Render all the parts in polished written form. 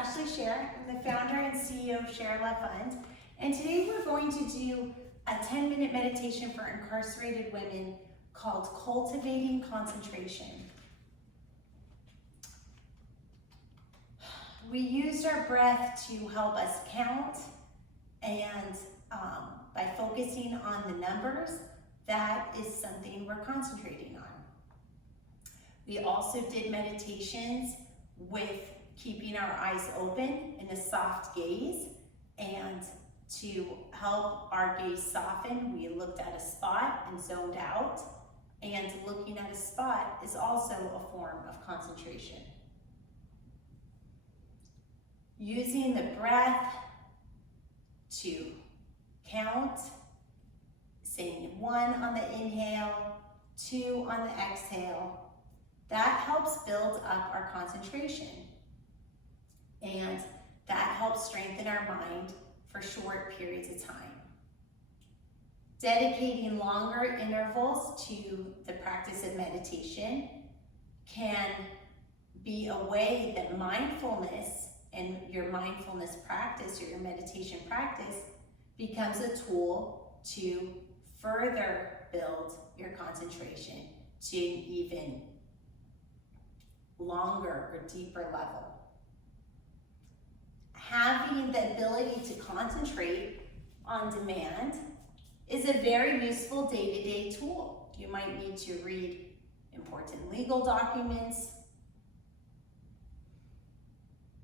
Ashley Scher. I'm the founder and CEO of Share Love Fund. And today we're going to do a 10-minute meditation for incarcerated women called Cultivating Concentration. We used our breath to help us count, and by focusing on the numbers, that is something we're concentrating on. We also did meditations with keeping our eyes open in a soft gaze, and to help our gaze soften, we looked at a spot and zoned out, and looking at a spot is also a form of concentration. Using the breath to count, saying 1 on the inhale, 2 on the exhale, that helps build up our concentration. And that helps strengthen our mind for short periods of time. Dedicating longer intervals to the practice of meditation can be a way that mindfulness and your mindfulness practice or your meditation practice becomes a tool to further build your concentration to an even longer or deeper level. Having the ability to concentrate on demand is a very useful day-to-day tool. You might need to read important legal documents,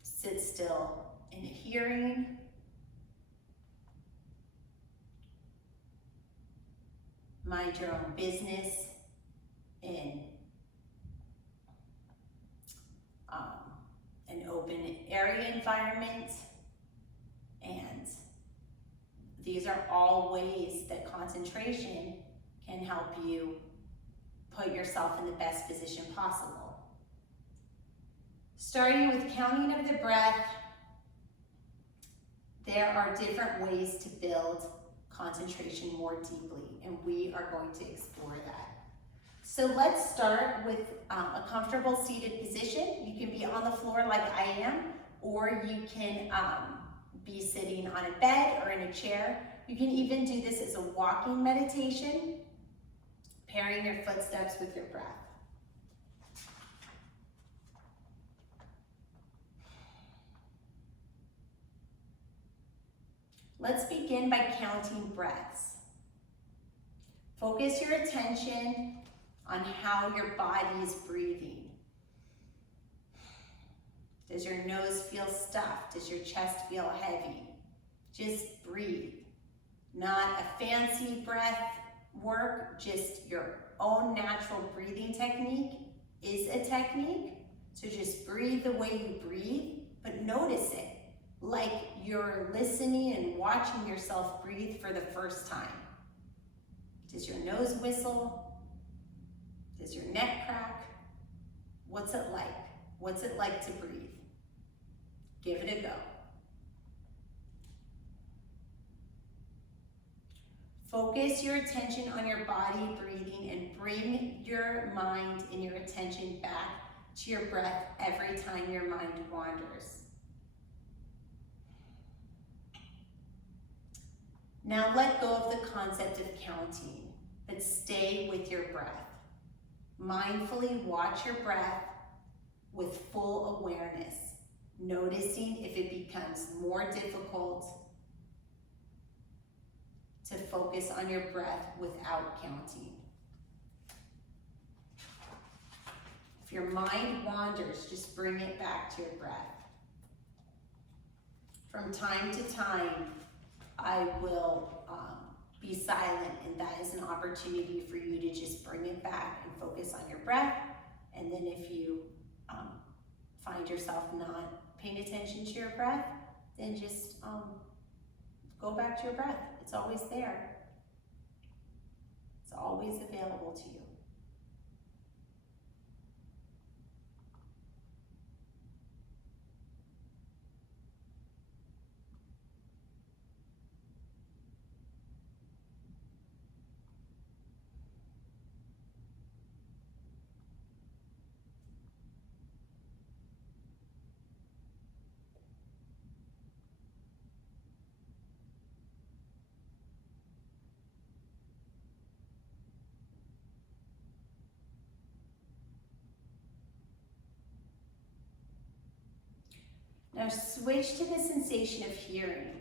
sit still in a hearing, mind your own business in an open area environment, and these are all ways that concentration can help you put yourself in the best position possible. Starting with counting of the breath, there are different ways to build concentration more deeply, and we are going to explore that. So let's start with a comfortable seated position. You can be on the floor like I am, or you can be sitting on a bed or in a chair. You can even do this as a walking meditation, pairing your footsteps with your breath. Let's begin by counting breaths. Focus your attention on how your body is breathing. Does your nose feel stuffed? Does your chest feel heavy? Just breathe. Not a fancy breath work, just your own natural breathing technique is a technique. So just breathe the way you breathe, but notice it like you're listening and watching yourself breathe for the first time. Does your nose whistle? Does your neck crack? What's it like? What's it like to breathe? Give it a go. Focus your attention on your body breathing and bring your mind and your attention back to your breath every time your mind wanders. Now let go of the concept of counting, but stay with your breath. Mindfully watch your breath with full awareness, noticing if it becomes more difficult to focus on your breath without counting. If your mind wanders, just bring it back to your breath. From time to time, I will be silent, and that is an opportunity for you to just bring it back and focus on your breath. And then if you find yourself not paying attention to your breath, then just go back to your breath. It's always there. It's always available to you. Now switch to the sensation of hearing.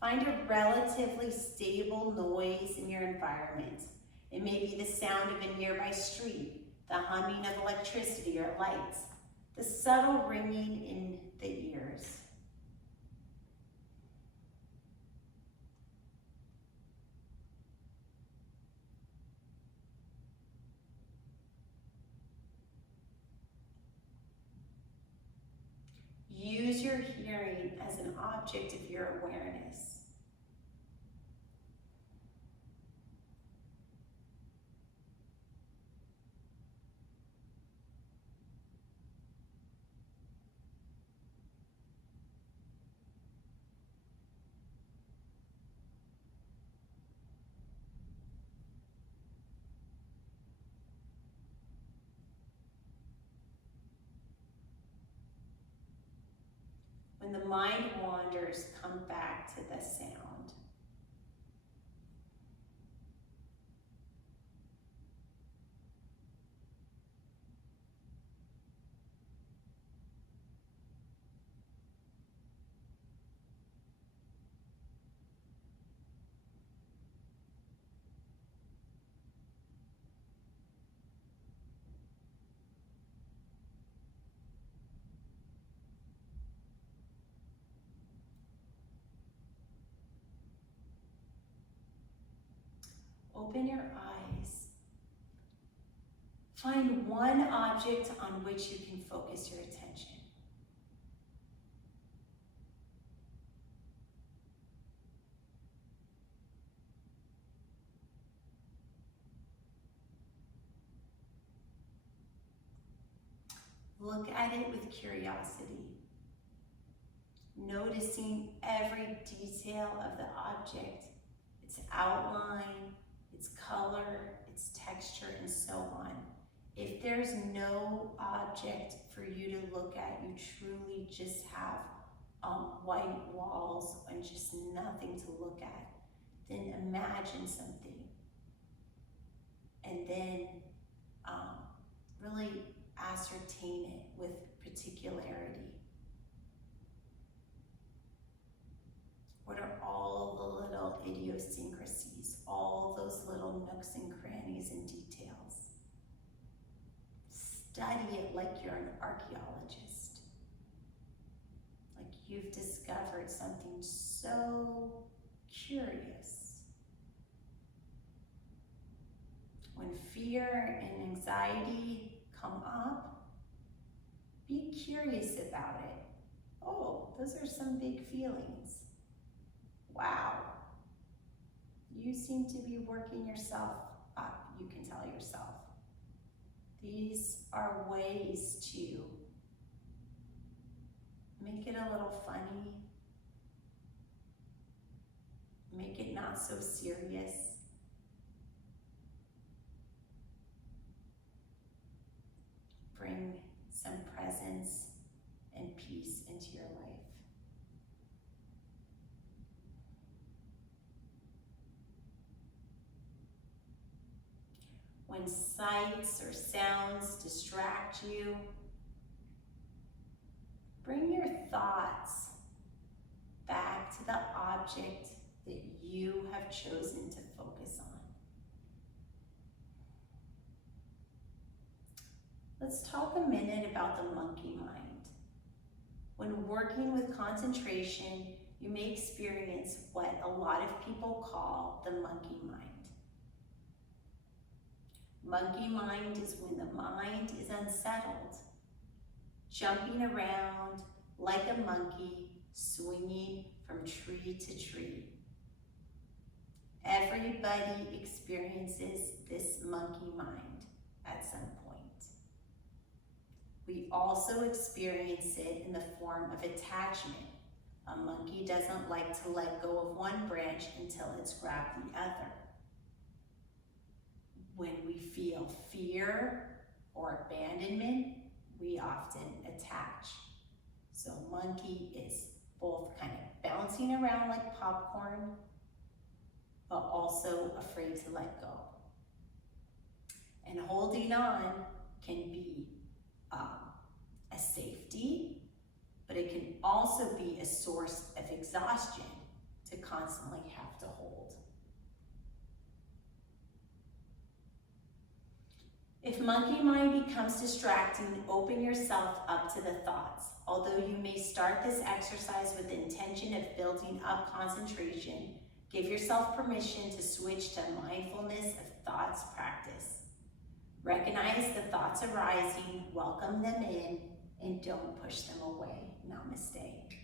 Find a relatively stable noise in your environment. It may be the sound of a nearby street, the humming of electricity or lights, the subtle ringing in the ears. Use your hearing as an object of your awareness. When the mind wanders, come back to the sound. Open your eyes. Find one object on which you can focus your attention. Look at it with curiosity, noticing every detail of the object, its outline, its color, its texture, and so on. If there's no object for you to look at, you truly just have white walls and just nothing to look at, then imagine something. And then really ascertain it with particularity. What are all the little idiosyncrasies, all those little nooks and crannies and details? Study it like you're an archaeologist. Like you've discovered something so curious. When fear and anxiety come up, be curious about it. Oh, those are some big feelings. Wow, you seem to be working yourself up, you can tell yourself. These are ways to make it a little funny, make it not so serious. Bring some presence and peace into your life. When sights or sounds distract you, bring your thoughts back to the object that you have chosen to focus on. Let's talk a minute about the monkey mind. When working with concentration, you may experience what a lot of people call the monkey mind. Monkey mind is when the mind is unsettled, jumping around like a monkey, swinging from tree to tree. Everybody experiences this monkey mind at some point. We also experience it in the form of attachment. A monkey doesn't like to let go of one branch until it's grabbed the other. When we feel fear or abandonment, we often attach. So monkey is both kind of bouncing around like popcorn, but also afraid to let go. And holding on can be a safety, but it can also be a source of exhaustion to constantly have to hold. If monkey mind becomes distracting, open yourself up to the thoughts. Although you may start this exercise with the intention of building up concentration, give yourself permission to switch to mindfulness of thoughts practice. Recognize the thoughts arising, welcome them in, and don't push them away. Namaste.